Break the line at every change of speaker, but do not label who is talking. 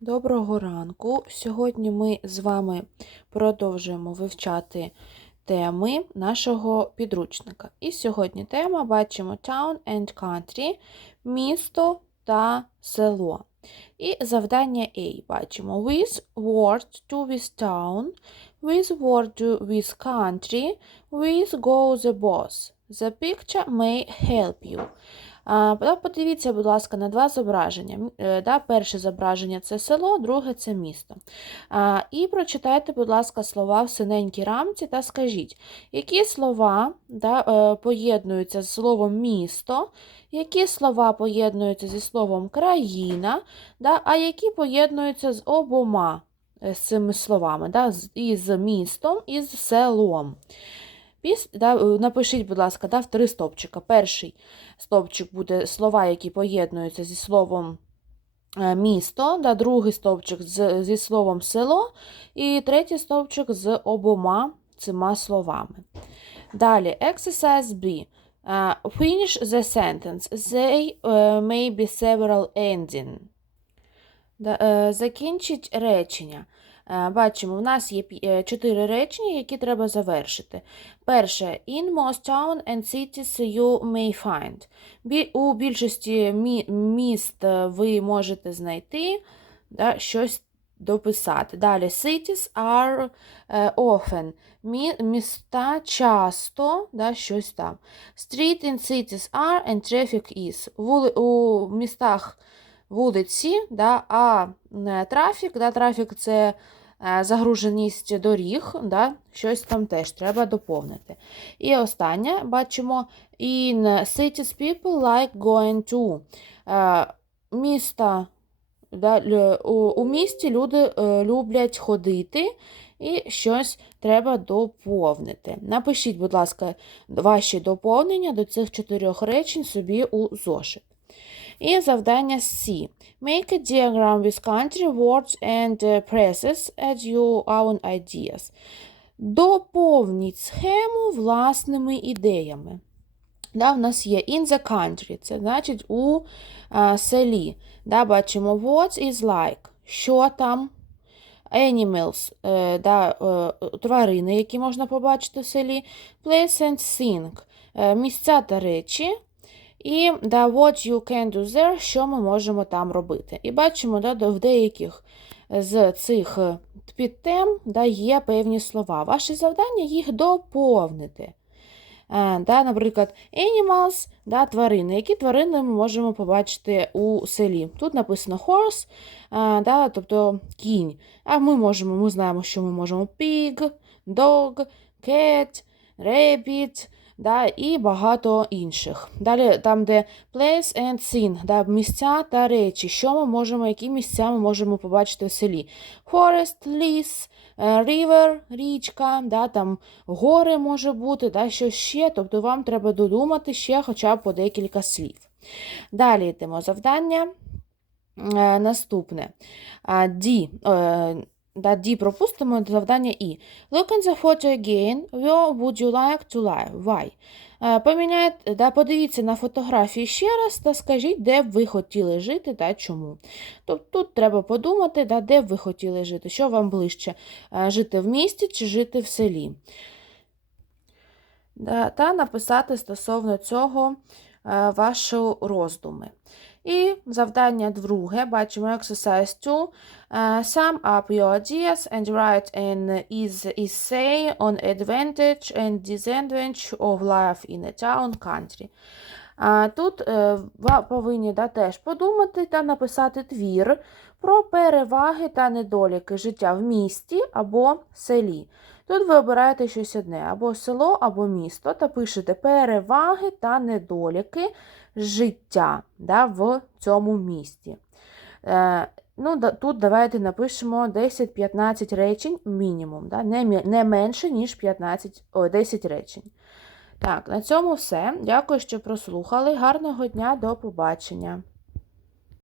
Доброго ранку! Сьогодні ми з вами продовжуємо вивчати теми нашого підручника. І сьогодні тема бачимо Town and Country, місто та село. І завдання A бачимо with word to with town, with word to with country, with go the boss. The picture may help you. Подивіться, будь ласка, на два зображення. Е, перше зображення це село, друге це місто. І прочитайте, будь ласка, слова в синенькій рамці та скажіть, які слова е, поєднуються з словом місто, які слова поєднуються зі словом країна, а які поєднуються з обома е, з цими словами, і з містом, і з селом. Піс, да, е, напишіть, будь ласка, да, в три стовпчика. Перший стовпчик буде слова, які поєднуються зі словом е, місто, да, другий стовпчик з, зі словом село, і третій стовпчик з обома цими словами. Далі, exercise B. Е, Finish the sentence. They е, may be several ending. Да, е, Закінчить речення. Е, Бачимо, в нас є е, чотири речення, які треба завершити. Перше. In most town and cities you may find. У більшості міст ви можете знайти да, щось дописати. Далі. Cities are е, often. Міста часто, да, щось там. Street in cities are and traffic is. У містах вулиці, да, а трафік, да, трафік це е, загруженість доріг, да, щось там теж треба доповнити. І останнє бачимо in cities people like going to. Е, Міста, да, у, місті люди е, люблять ходити. І щось треба доповнити. Напишіть, будь ласка, ваші доповнення до цих чотирьох речень собі у зошит. І завдання C. Make a diagram with country words and uh, phrases as your own ideas. Доповніть схему власними ідеями. Да, в нас є in the country, це значить у а, селі. Да, бачимо what is like, що там. Animals, е, да, е, тварини, які можна побачити в селі. Place and thing, е, місця та речі. І да, what you can do there, що ми можемо там робити. І бачимо, да, в деяких з цих е, підтем да, є певні слова. Ваше завдання їх доповнити. Е, Да, наприклад, animals, да, тварини. Які тварини ми можемо побачити у селі? Тут написано horse, е, да, тобто кінь. А ми можемо, ми знаємо, що ми можемо pig, dog, cat, rabbit, да, і багато інших. Далі там, де place and scene, да, місця та речі. Що ми можемо, які місця ми можемо побачити в селі? Forest, ліс, е, river, річка, да, там гори може бути, да, що ще. Тобто вам треба додумати ще хоча б по декілька слів. Далі йдемо завдання. Е, Наступне. D. Да, D пропустимо завдання І. Look in the photo again. Where would you like to live? Why? Е, Поміняйте, да, подивіться на фотографії ще раз та скажіть, де б ви хотіли жити та чому. Тобто тут треба подумати, да, де б ви хотіли жити, що вам ближче е, жити в місті чи жити в селі. Да, та написати стосовно цього е, ваші роздуми. І завдання друге, бачимо exercise 2. Uh, sum up your ideas and write an essay on advantage and disadvantage of life in a town country. А тут е, ви повинні да, теж подумати та написати твір про переваги та недоліки життя в місті або селі. Тут ви обираєте щось одне, або село, або місто, та пишете переваги та недоліки життя да, в цьому місті. Е, ну, да, тут давайте напишемо 10-15 речень мінімум, да, не, не менше, ніж 15, о, 10 речень. Так, на цьому все. Дякую, що прослухали. Гарного дня, до побачення.